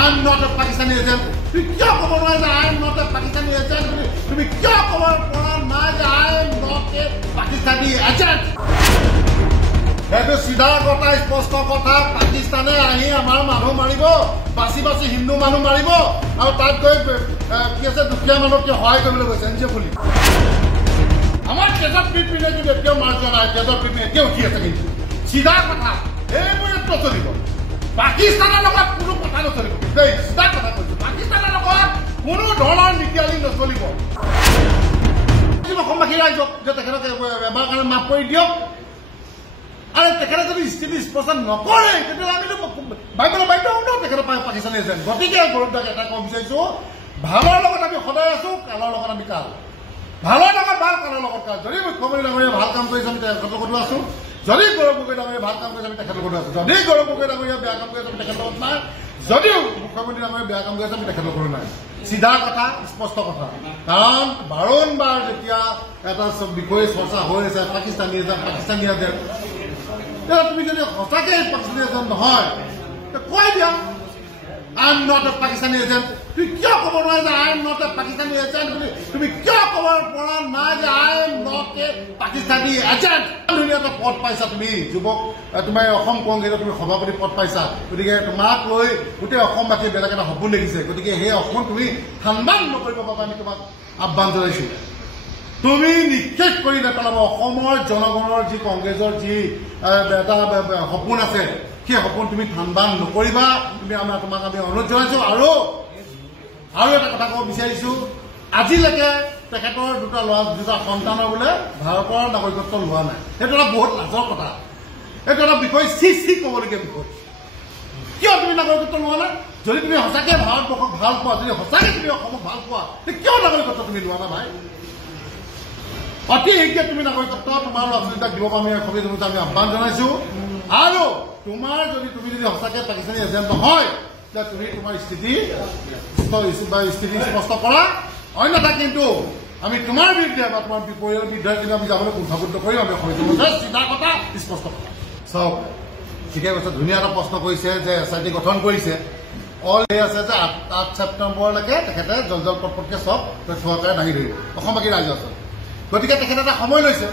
I am not a Pakistani agent. তুমি কিয় ক'ব নোৱাৰা যে I am not a Pakistani agent? তুমি কিয় ক'ব পৰা নাই যে I am not a Pakistani agent? সেইটো চিধা কথা, স্পষ্ট কথা। পাকিস্তানে আহি আমাৰ মানুহ মাৰিব, বাচি বাচি হিন্দু মানুহ মাৰিব, আৰু তাত গৈ কি আছে দুখীয়া মানুহক সহায় কৰিবলৈ গৈছে এনজিঅ খুলি। আমাৰ তেজত পিপিনে কিন্তু এতিয়াও মাৰ যোৱা নাই, তেজত পিপিনে এতিয়াও উঠি আছে। কিন্তু চিধা কথা এইবোৰে নচলিব। পাকিস্তানৰ লগত কোনো কথা নচলিব। দেই চিধা কথা কৈছো, পাকিস্তানৰ লগত কোনো ধৰণৰ নীতি আইন নচলিব। অসমবাসী ৰাইজক যে তেখেতক এবাৰ কাৰণে মাফ কৰি দিয়ক, আৰু তেখেতে যদি স্থিতি স্পষ্ট নকৰে তেতিয়াহ'লে আমিতো ভাবিবলৈ বাধ্য হ'ম ন তেখেতে পাকিস্তানী এজেণ্ট। গতিকে গৌৰৱদাক এটা ক'ব বিচাৰিছো, ভালৰ লগত আমি সদায় আছো, কালৰ লগত আমি কাল। ভালৰ লগত ভাল, কালৰ লগত কাল। যদি মুখ্যমন্ত্ৰী ডাঙৰীয়া ভাল কাম কৰিছে আমি তেখেতৰ লগতো আছো, যদি গৌৰৱ গগৈ ডাঙৰীয়া ভাল কাম কৰিছে আমি তেখেতৰ লগতো আছো, যদি গৌৰৱ গগৈ ডাঙৰীয়া বেয়া কাম কৰিছে আমি তেখেতৰ লগত নাই, যদিও মুখ্যমন্ত্ৰী ডাঙৰীয়া বেয়া কাম কৰিছে আমি তেখেতৰ লগতো নাই। চিধা কথা, স্পষ্ট কথা। কাৰণ বাৰম্বাৰ যেতিয়া এটা বিষয়ে চৰ্চা হৈ আছে পাকিস্তানী এজেণ্ট, পাকিস্তানী এজেণ্ট, তুমি যদি সঁচাকে পাকিস্তানী এজেণ্ট নহয় কৈ দিয়া I am not a Pakistani agent. তুমি কিয় ক'ব নোৱাৰা যে I am not a Pakistani agent? তুমি কিয় ক'ব পৰা নাই যে I am not a Pakistani agent? ধুনীয়া এটা পদ পাইছা তুমি, যুৱক, তোমাৰ অসম কংগ্ৰেছৰ তুমি সভাপতি পদ পাইছা। গতিকে তোমাক লৈ গোটেই অসমবাসী বেলেগ এটা সপোন দেখিছে। গতিকে সেই অসম তুমি সন্মান নকৰিব পাবা, আমি তোমাক আহ্বান জনাইছো। তুমি নিক্ষেপ কৰি নেপেলাব অসমৰ জনগণৰ যি কংগ্ৰেছৰ যি এটা সপোন আছে, সেই সপোন তুমি ঠাণ্ডা নকৰিবা। তুমি তোমাক আমি অনুৰোধ জনাইছো। আৰু এটা কথা ক'ব বিচাৰিছো, আজিলৈকে তেখেতৰ দুটা সন্তানৰ বোলে ভাৰতৰ নাগৰিকত্ব লোৱা নাই। সেইটো এটা বহুত লাজৰ কথা, এইটো এটা বিষয় চি ক'বলগীয়া বিষয়। কিয় তুমি নাগৰিকত্ব লোৱা নাই? যদি তুমি সঁচাকে ভাৰতবৰ্ষক ভাল পোৱা, যদি সঁচাকে তুমি অসমক ভাল পোৱা, কিয় নাগৰিকত্ব তুমি লোৱা নাই ভাই? অতি শীঘ্ৰে তুমি নাগৰিকত্ব তোমাৰ ল'ৰা ছোৱালীক দিব আমি আহ্বান জনাইছো। আৰু তুমি যদি সঁচাকে পাকিস্তানী এজেণ্ট নহয়, তেতিয়া তুমি তোমাৰ স্থিতি স্পষ্ট কৰা, অন্যথা কিন্তু আমি তোমাৰ বিৰুদ্ধে বা তোমাৰ পৰিয়ালৰ বিৰুদ্ধে কিন্তু আমি যাবলৈ কুণ্ঠাবোধ কৰিম। আমি চিধা কথা, স্পষ্ট কথা। চাওক, ঠিকে কৈছে, ধুনীয়া এটা প্ৰশ্ন কৰিছে যে SIT গঠন কৰিছে। অল আছে যে 8 ছেপ্টেম্বৰলৈকে তেখেতে জলপটপটকে চব চৰকাৰে দাঙি ধৰিব অসমবাসী ৰাইজ আছে। গতিকে তেখেতে এটা সময় লৈছে,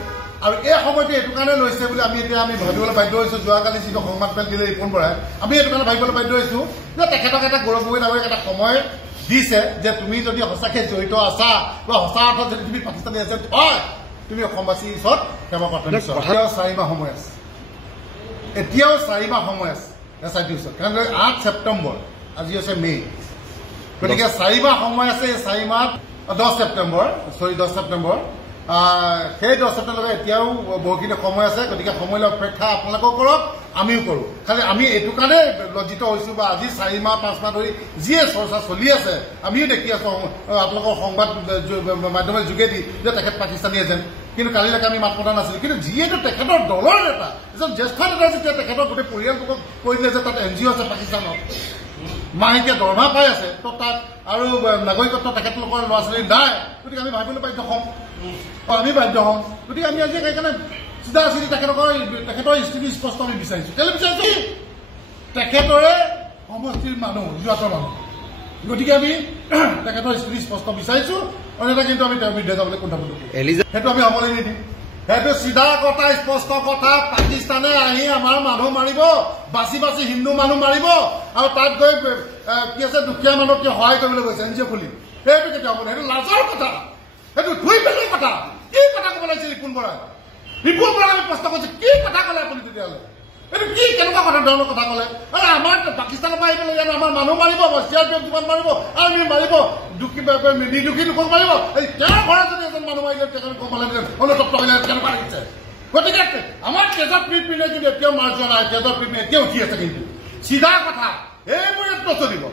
আৰু এই সময়টো এইটো কাৰণে লৈছে বুলি আমি ভাবিবলৈ বাধ্য হৈছো। যোৱাকালি যিটো সংবাদমেল দিলে ৰিপন বৰাই, আমি এইটো কাৰণে ভাবিবলৈ বাধ্য হৈছো যে তেখেতক এটা গৌৰৱ গগৈ ডাঙৰীয়াক এটা সময় দিছে যে তুমি যদি সঁচাকে জড়িত আছা বা সঁচা অৰ্থত যদি তুমি পাকিস্তানী এজেণ্ট হয়, তুমি অসমবাসীৰ ওচৰত সেৱা প্ৰাৰ্থনা। এতিয়াও 4 মাহ সময় আছে, এতিয়াও 4 মাহ সময় আছে SIT ওচৰত। কাৰণ 8 ছেপ্টেম্বৰ, আজি হৈছে মে', গতিকে 4 মাহ সময় আছে। 4 মাহ 10 ছেপ্টেম্বৰ সেই 10 ছেপ্টেম্বৰলৈকে এতিয়াও বহুখিনি সময় আছে। গতিকে সময়লৈ অপেক্ষা আপোনালোকেও কৰক, আমিও কৰো। খালি আমি এইটো কাৰণে লজ্জিত হৈছো, বা আজি 4 মাহ 5 মাহ ধৰি যিয়ে চৰ্চা চলি আছে আমিও দেখি আছো আপোনালোকৰ সংবাদ মাধ্যমৰ যোগেদি যে তেখেত পাকিস্তানী এজেণ্ট, কিন্তু কালিলৈকে আমি মাত মতা নাছিলো। কিন্তু যিহেতু তেখেতৰ দলৰ নেতা, এজন জ্যেষ্ঠ নেতাই যেতিয়া তেখেতৰ গোটেই পৰিয়ালটোক কৈ দিলে যে তাত NGO আছে পাকিস্তানত, মাহেকীয়া দৰমহা পাই আছে, তো তাত আৰু নাগৰিকত্ব তেখেতলোকৰ ল'ৰা ছোৱালী নাই, গতিকে আমি ভাবিবলৈ বাধ্য হ'ম, গতিকে আমি আজি সেইকাৰণে চিধা তেখেতৰ স্থিতি স্পষ্ট আমি বিচাৰিছো। কেলৈ বিচাৰিছো? তেখেতৰে সমষ্টিৰ মানুহ, যোৱাতৰ মানুহ। গতিকে আমি তেখেতৰ স্থিতি স্পষ্ট বিচাৰিছো, অন্যথা কিন্তু আমি তেওঁৰ বিৰুদ্ধে যাবলৈ কুণ্ঠাবোধ কৰিম। সেইটো আমি হ'বলৈ নিদিম। সেইটো চিধা কথা, স্পষ্ট কথা। পাকিস্তানে আহি আমাৰ মানুহ মাৰিব, বাচি বাচি হিন্দু মানুহ মাৰিব, আৰু তাত গৈ কি আছে দুখীয়া মানুহক সহায় কৰিবলৈ গৈছে NGO খুলি। সেইটো কেতিয়া হ'ব? সেইটো লাজৰ কথা, সেইটো ধুই পেলোৱাৰ কথা। কি কথা ক'ব লাগিছিল ৰিপুন বৰাই? ৰিপুন বৰাই আমি প্ৰশ্ন কৰিছো, কি কথা ক'লে আপুনি তেতিয়াহ'লে? এইটো কি কেনেকুৱা ধৰণৰ কথা ক'লে? আমাৰ পাকিস্তানৰ পৰা আহি পেলাই ইয়াত আমাৰ মানুহ মাৰিব, CRPF যিমান মাৰিব, আৰ্মি মাৰিব, নিৰ্দোষী লোকক মাৰিব। এই তেওঁৰ ঘৰত যদি এজন মানুহ মাৰিলে অনুতপ্ত হৈ যায়, কেনেকুৱা লাগিছে? গতিকে আমাৰ তেজত পিপিনে কিন্তু এতিয়াও মাৰ যোৱা নাই, তেজত পিপিনে এতিয়াও উঠি আছে। কিন্তু চিধা কথা এইবোৰে নচলিব।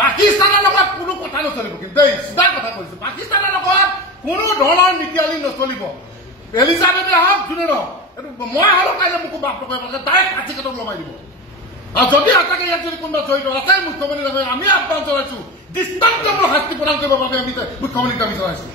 পাকিস্তানৰ লগত কোনো কথা নচলিব। কিন্তু দেই চিধা কথা কৈছো, পাকিস্তানৰ লগত কোনো ধৰণৰ নীতি আইন নচলিব। এলিজাবেথে হওক, যোনে নহওক, মই হ'লেও কাইলৈ মোকো বাপ নকৰে তাই ফাঁচি কাটত লগাই দিব। আৰু যদি সঁচাকে ইয়াত যদি কোনোবা জড়িত আছে মুখ্যমন্ত্ৰী আমি আহ্বান জনাইছো, দৃষ্টান্তমূলক শাস্তি প্ৰদান কৰিবৰ বাবে আমি মুখ্যমন্ত্ৰীক দাবী জনাইছো।